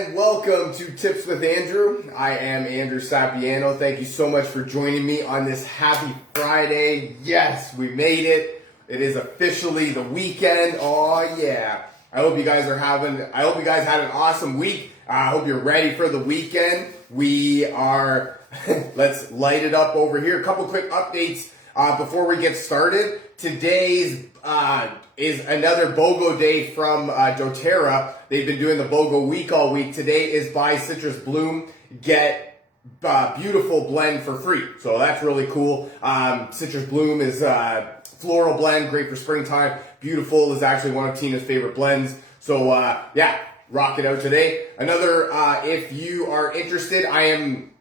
and welcome to Tips with Andrew. I am Andrew Sapiano. Thank you so much for joining me on this happy Friday. Yes, we made it. It is officially the weekend. Oh yeah. I hope you guys had an awesome week. I hope you're ready for the weekend. We are, let's light it up over here. A couple quick updates before we get started. Today's is another BOGO day from doTERRA. They've been doing the BOGO week all week. Today is Buy Citrus Bloom, get beautiful blend for free. So that's really cool. Citrus Bloom is floral blend, great for springtime. Beautiful is actually one of Tina's favorite blends. So yeah, rock it out today. Another, if you are interested, I am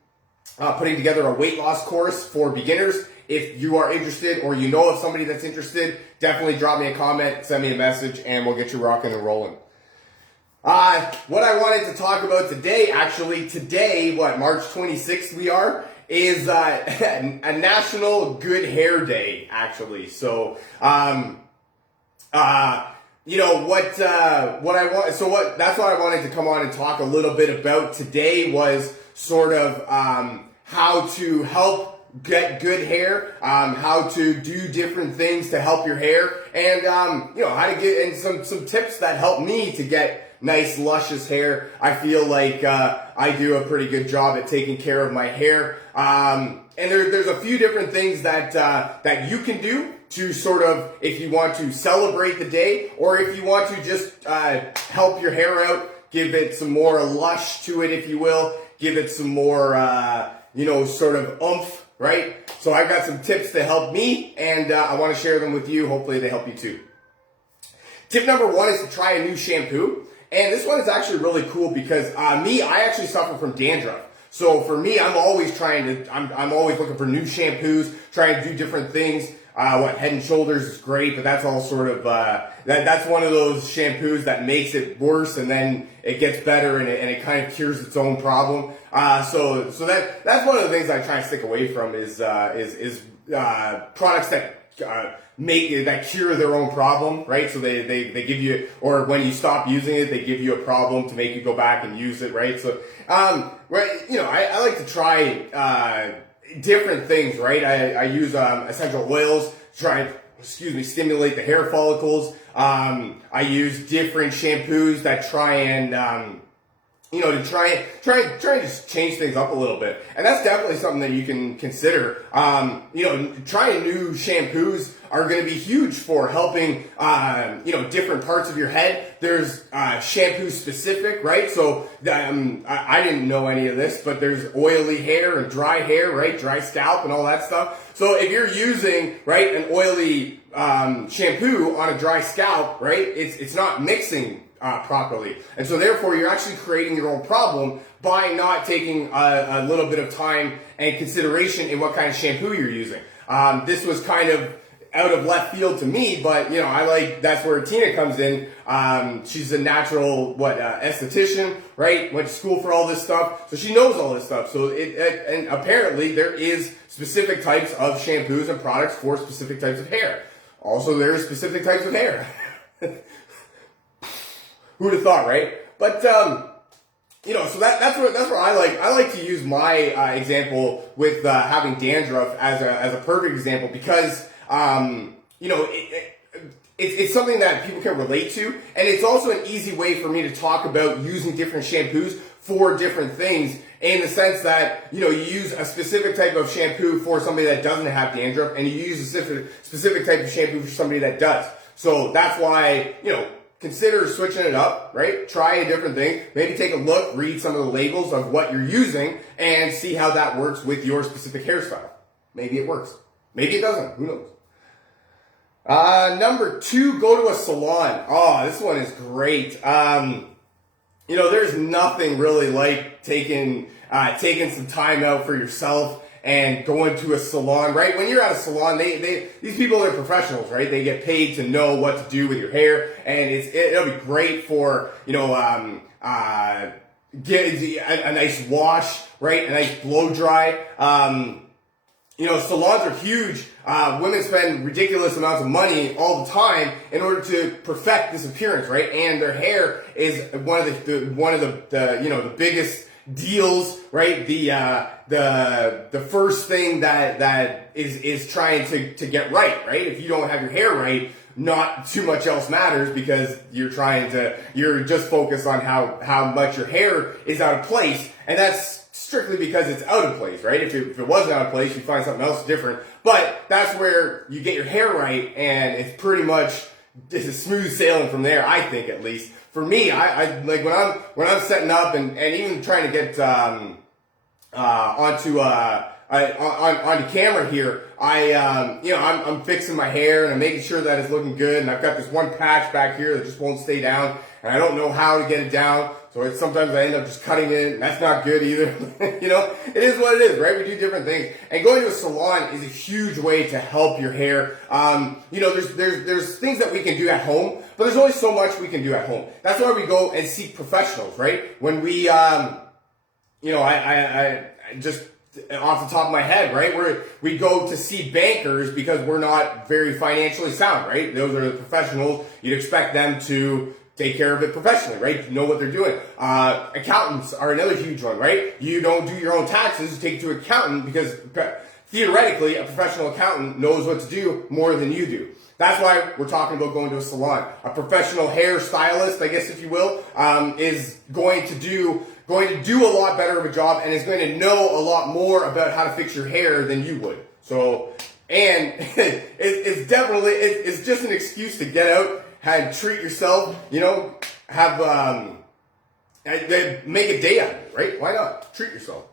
putting together a weight loss course for beginners. If you are interested or you know of somebody that's interested, definitely drop me a comment, send me a message, and we'll get you rocking and rolling. What I wanted to talk about today, March 26th we are, is a National Good Hair Day, actually. So, that's what I wanted to come on and talk a little bit about today was sort of how to help get good hair, how to do different things to help your hair, and how to get in some tips that help me to get nice luscious hair. I feel like I do a pretty good job at taking care of my hair, and there's a few different things that you can do to sort of, if you want to celebrate the day, or if you want to just help your hair out, give it some more lush to it, if you will, give it some more sort of oomph. Right? So I've got some tips to help me, and I want to share them with you. Hopefully they help you too. Tip number one is to try a new shampoo. And this one is actually really cool because I actually suffer from dandruff. So for me, I'm always looking for new shampoos, trying to do different things. Head and Shoulders is great, but that's all sort of, that's one of those shampoos that makes it worse and then it gets better and it kind of cures its own problem. So that's one of the things I try and stick away from is products that cure their own problem, right? So they give you, or when you stop using it, they give you a problem to make you go back and use it, right? So, I like to try, different things, right? I use essential oils to try and, stimulate the hair follicles. I use different shampoos that try and, to try and just change things up a little bit. And that's definitely something that you can consider. Trying new shampoos are going to be huge for helping, different parts of your head. There's shampoo specific, right? So I didn't know any of this, but there's oily hair and dry hair, right? Dry scalp and all that stuff. So if you're using, right, an oily shampoo on a dry scalp, right, it's not mixing properly. And so therefore you're actually creating your own problem by not taking a little bit of time and consideration in what kind of shampoo you're using. This was kind of out of left field to me, but that's where Tina comes in. She's a natural esthetician, right? Went to school for all this stuff, so she knows all this stuff. So and apparently there is specific types of shampoos and products for specific types of hair. Also, there are specific types of hair. Who'd have thought, right? But so that's where I like to use my example with having dandruff as a perfect example because it's something that people can relate to, and it's also an easy way for me to talk about using different shampoos for different things, in the sense that you use a specific type of shampoo for somebody that doesn't have dandruff, and you use a specific type of shampoo for somebody that does. So that's why consider switching it up, right? Try a different thing. Maybe take a look, read some of the labels of what you're using, and see how that works with your specific hairstyle. Maybe it works. Maybe it doesn't. Who knows? Number two, go to a salon. Oh, this one is great. There's nothing really like taking some time out for yourself and going to a salon, right? When you're at a salon, these people are professionals, right? They get paid to know what to do with your hair, and it'll be great for, get a nice wash, right? A nice blow dry. salons are huge. Women spend ridiculous amounts of money all the time in order to perfect this appearance, right? And their hair is one of the biggest deals, right? The first thing that is trying to get right? If you don't have your hair right, not too much else matters, because you're just focused on how much your hair is out of place, and that's strictly because it's out of place, right? If it wasn't out of place, you'd find something else different. But that's where you get your hair right, and it's pretty much it's a smooth sailing from there, I think, at least. For me, I like when I'm setting up and even trying to get onto camera here, I'm fixing my hair and I'm making sure that it's looking good, and I've got this one patch back here that just won't stay down, and I don't know how to get it down. So sometimes I end up just cutting it, and that's not good either. It is what it is, right? We do different things. And going to a salon is a huge way to help your hair. There's things that we can do at home, but there's only so much we can do at home. That's why we go and seek professionals, right? When we, I just off the top of my head, right? We go to see bankers because we're not very financially sound, right? Those are the professionals. You'd expect them to take care of it professionally, right? You know what they're doing. Accountants are another huge one, right? You don't do your own taxes, you take it to an accountant, because theoretically, a professional accountant knows what to do more than you do. That's why we're talking about going to a salon. A professional hairstylist, I guess if you will, is going to do a lot better of a job, and is going to know a lot more about how to fix your hair than you would. So, and it's just an excuse to get out and treat yourself, have, make a day out of it, right? Why not? Treat yourself.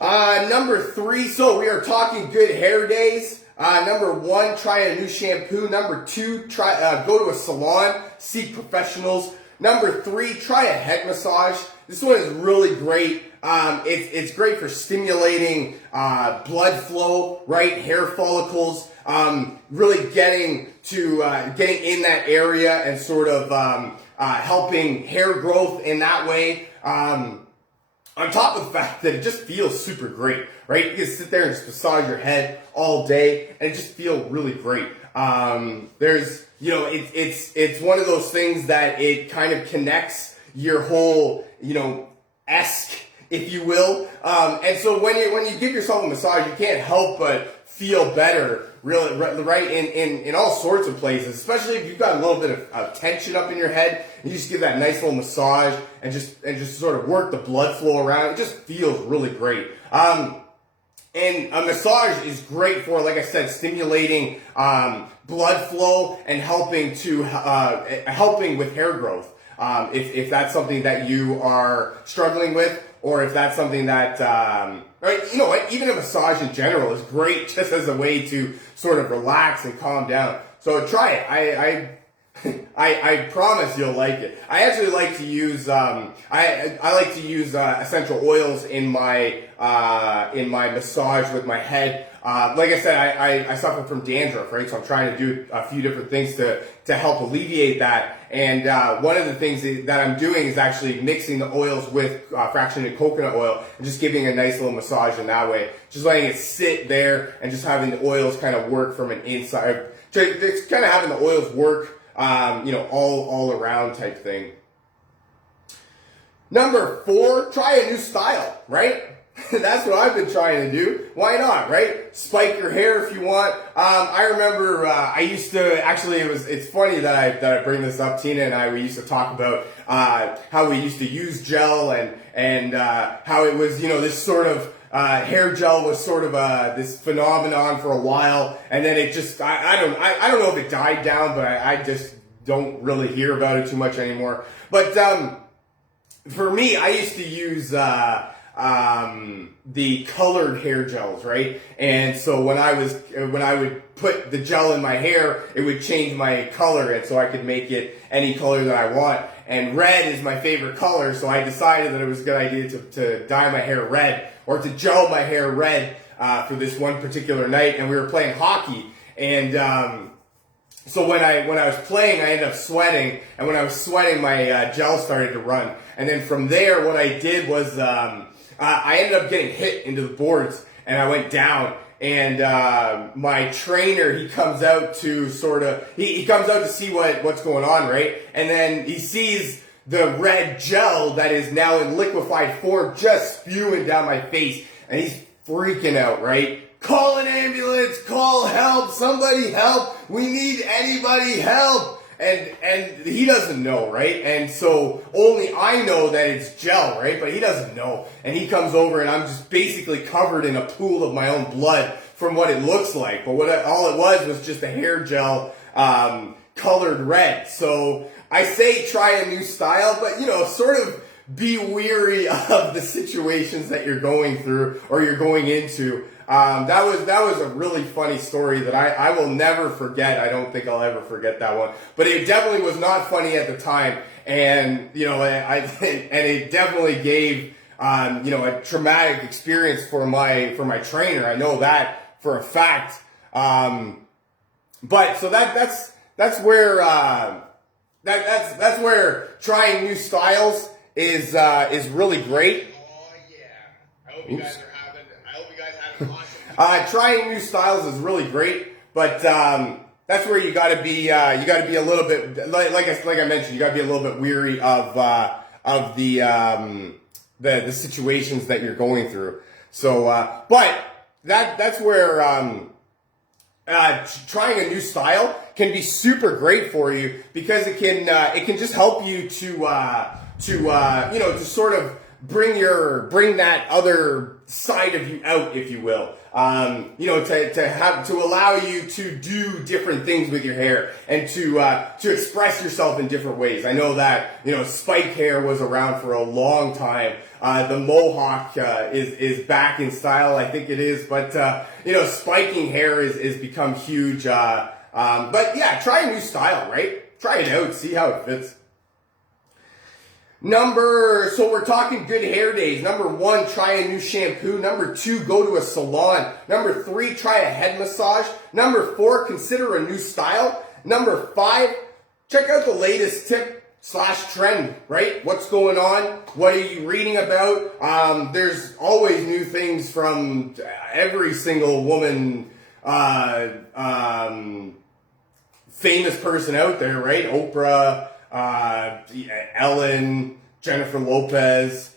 Number 3, so we are talking good hair days. Number 1, try a new shampoo. Number 2, go to a salon, seek professionals. Number 3, try a head massage. This one is really great. It's great for stimulating blood flow, right? Hair follicles, really getting in that area and sort of helping hair growth in that way. On top of the fact that it just feels super great, right? You can sit there and just massage your head all day, and it just feels really great. It's one of those things that it kind of connects your whole, esque, if you will. And so when you give yourself a massage, you can't help but feel better, really, right, in all sorts of places, especially if you've got a little bit of tension up in your head, and you just give that nice little massage and just sort of work the blood flow around. It just feels really great. And a massage is great for, like I said, stimulating blood flow and helping with hair growth. If that's something that you are struggling with, or if that's something that, right, you know what, even a massage in general is great just as a way to sort of relax and calm down. So try it. I promise you'll like it. I actually like to use I like to use essential oils in my massage with my head. Like I said, I suffer from dandruff, right? So I'm trying to do a few different things to help alleviate that. And one of the things that I'm doing is actually mixing the oils with fractionated coconut oil and just giving a nice little massage in that way. Just letting it sit there and just having the oils kind of work from an inside. Just kind of having the oils work, all around type thing. Number 4, try a new style, right? That's what I've been trying to do. Why not, right? Spike your hair if you want. I remember I used to actually. It's funny that I bring this up. Tina and we used to talk about how we used to use gel and how it was this sort of hair gel was sort of this phenomenon for a while, and then it just I don't know if it died down, but I just don't really hear about it too much anymore. But for me, I used to use the colored hair gels, right? And so when I would put the gel in my hair, it would change my color, and so I could make it any color that I want. And red is my favorite color, so I decided that it was a good idea to dye my hair red, or to gel my hair red for this one particular night. And we were playing hockey, and so when I was playing, I ended up sweating, and when I was sweating, my gel started to run. And then from there, what I did was I ended up getting hit into the boards, and I went down. And my trainer, he comes out to he comes out to see what's going on, right? And then he sees the red gel that is now in liquefied form just spewing down my face. And he's freaking out, right? Call an ambulance, call help, somebody help, we need anybody help. And he doesn't know, right? And so only I know that it's gel, right? But he doesn't know. And he comes over and I'm just basically covered in a pool of my own blood from what it looks like. But all it was just a hair gel colored red. So I say try a new style, but sort of be weary of the situations that you're going through or you're going into. That was a really funny story that I will never forget. I don't think I'll ever forget that one. But it definitely was not funny at the time, and it definitely gave a traumatic experience for my trainer. I know that for a fact. But so that's where that's where trying new styles is really great. Oh yeah, I hope you guys have an awesome. Trying new styles is really great, but that's where you got to be a little bit like I mentioned, you got to be a little bit weary of the situations that you're going through. So, but that's where trying a new style can be super great for you because it can just help you to sort of bring that other side of you out, if you will. To allow you to do different things with your hair and to express yourself in different ways. I know that, spike hair was around for a long time. The mohawk, is back in style. I think it is, but, spiking hair is become huge. But yeah, try a new style, right? Try it out, see how it fits. So we're talking good hair days. Number 1, try a new shampoo. Number 2, go to a salon. Number 3, try a head massage. Number 4, consider a new style. Number 5, check out the latest tip/trend, right? What's going on? What are you reading about? There's always new things from every single woman, famous person out there, right? Oprah, Ellen, Jennifer Lopez,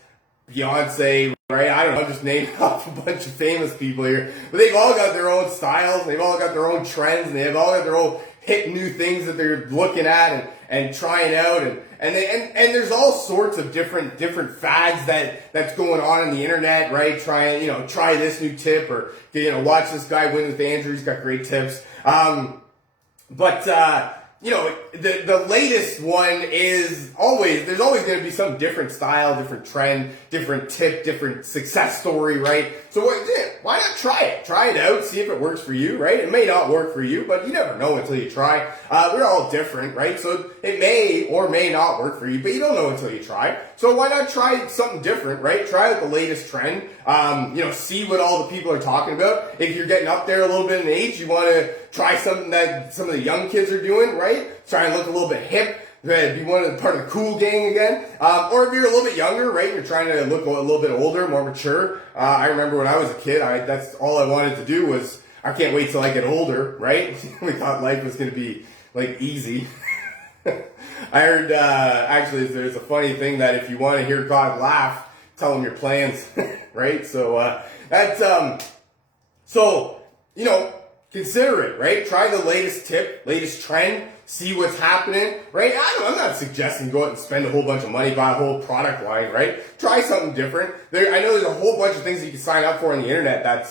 Beyonce, right? I don't know, I'm just naming off a bunch of famous people here. But they've all got their own styles, they've all got their own trends, and they've all got their own hip new things that they're looking at and trying out. And there's all sorts of different fads that's going on the internet, right? Try this new tip or, watch this guy win with Andrew, he's got great tips. The latest one is there's always going to be some different style, different trend, different tip, different success story, right? So why not try it? Try it out, see if it works for you, right? It may not work for you, but you never know until you try. We're all different, right? So it may or may not work for you, but you don't know until you try. So why not try something different, right? Try out the latest trend. See what all the people are talking about. If you're getting up there a little bit in age, you want to try something that some of the young kids are doing, right? Try and look a little bit hip. Be part of the cool gang again. Or if you're a little bit younger, right? You're trying to look a little bit older, more mature. I remember when I was a kid, that's all I wanted to do was, I can't wait till I get older, right? We thought life was going to be easy. I heard, actually, there's a funny thing that if you want to hear God laugh, tell him your plans, right? So, consider it, right? Try the latest tip, latest trend, see what's happening, right? I'm not suggesting go out and spend a whole bunch of money, buy a whole product line, right? Try something different. I know there's a whole bunch of things that you can sign up for on the internet that's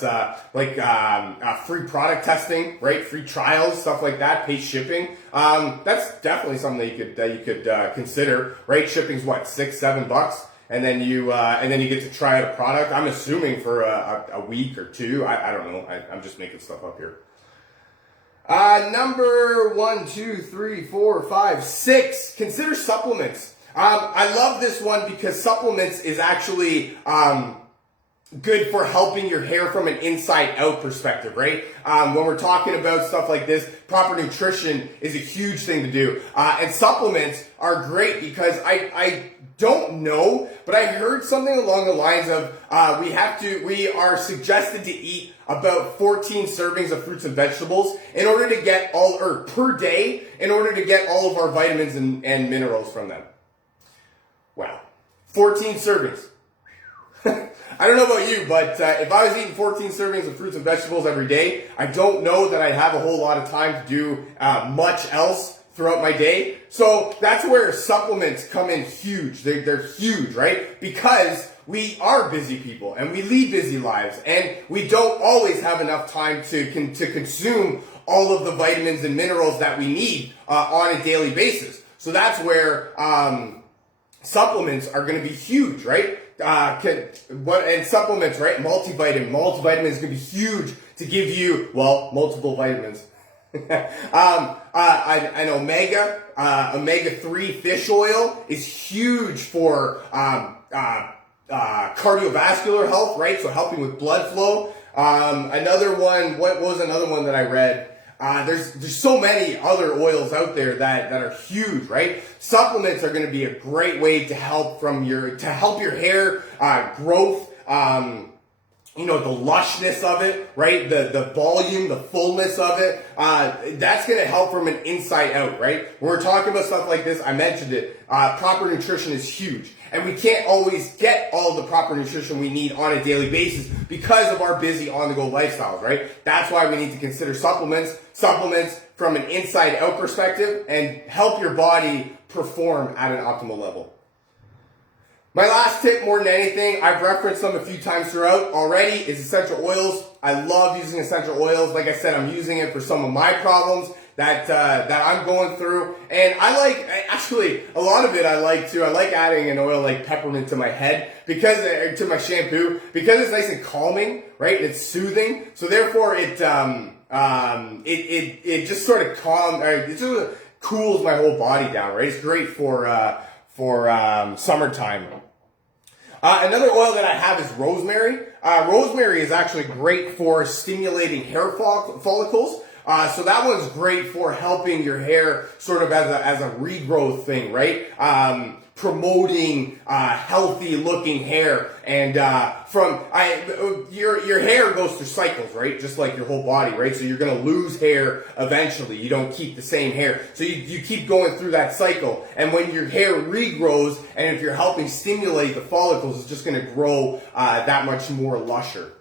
free product testing, right? Free trials, stuff like that, pay shipping. That's definitely something that you could consider, right? Shipping's what, $6-7? And then you get to try out a product. I'm assuming for a week or two. I don't know. I'm just making stuff up here. Number 1, 2, 3, 4, 5, 6. Consider supplements. I love this one because supplements is actually good for helping your hair from an inside out perspective, right? When we're talking about stuff like this, proper nutrition is a huge thing to do. And supplements are great because I don't know, but I heard something along the lines of we are suggested to eat about 14 servings of fruits and vegetables in order to get per day, in order to get all of our vitamins and minerals from them. Wow. 14 servings. I don't know about you, but if I was eating 14 servings of fruits and vegetables every day, I don't know that I'd have a whole lot of time to do much else throughout my day. So that's where supplements come in huge. They're huge, right? Because we are busy people and we lead busy lives and we don't always have enough time to consume all of the vitamins and minerals that we need on a daily basis. So that's where supplements are going to be huge, right? And supplements, right? Multivitamin is going to be huge to give you, well, multiple vitamins. An omega-3 fish oil is huge for cardiovascular health, right? So helping with blood flow. Another one, what was another one that I read? There's so many other oils out there that are huge, right? Supplements are going to be a great way to help your hair growth, the lushness of it, right? The volume, the fullness of it. That's going to help from an inside out, right? When we're talking about stuff like this, I mentioned it. Proper nutrition is huge. And we can't always get all the proper nutrition we need on a daily basis because of our busy on-the-go lifestyles, right? That's why we need to consider supplements from an inside-out perspective and help your body perform at an optimal level. My last tip, more than anything, I've referenced them a few times throughout already, is essential oils. I love using essential oils. Like I said, I'm using it for some of my problems that I'm going through. And actually, a lot of it I like too. I like adding an oil like peppermint to my head to my shampoo, because it's nice and calming, right? And it's soothing. So therefore it just sort of it sort of cools my whole body down, right? It's great for summertime. Another oil that I have is rosemary. Rosemary is actually great for stimulating hair follicles. So that one's great for helping your hair sort of as a regrowth thing, right? Promoting healthy looking hair, and your hair goes through cycles, right? Just like your whole body, right? So you're gonna lose hair eventually. You don't keep the same hair, so you keep going through that cycle. And when your hair regrows, and if you're helping stimulate the follicles, it's just gonna grow that much more lusher.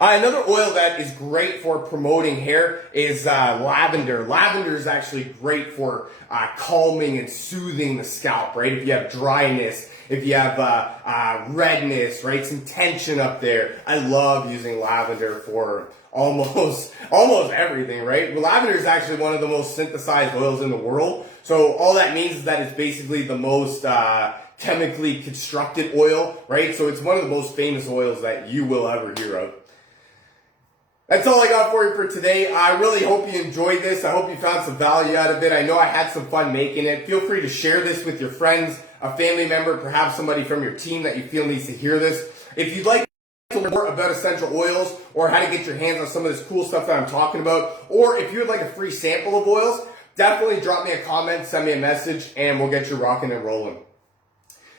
Another oil that is great for promoting hair is lavender. Lavender is actually great for calming and soothing the scalp, right? If you have dryness, if you have redness, right? Some tension up there. I love using lavender for almost everything, right? Well, lavender is actually one of the most synthesized oils in the world. So all that means is that it's basically the most chemically constructed oil, right? So it's one of the most famous oils that you will ever hear of. That's all I got for you for today. I really hope you enjoyed this. I hope you found some value out of it. I know I had some fun making it. Feel free to share this with your friends, a family member, perhaps somebody from your team that you feel needs to hear this. If you'd like to learn more about essential oils or how to get your hands on some of this cool stuff that I'm talking about, or if you would like a free sample of oils, definitely drop me a comment, send me a message, and we'll get you rocking and rolling.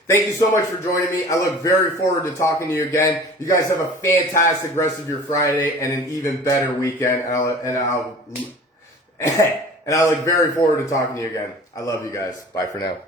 Thank you so much for joining me. I look very forward to talking to you again. You guys have a fantastic rest of your Friday and an even better weekend. And I look very forward to talking to you again. I love you guys. Bye for now.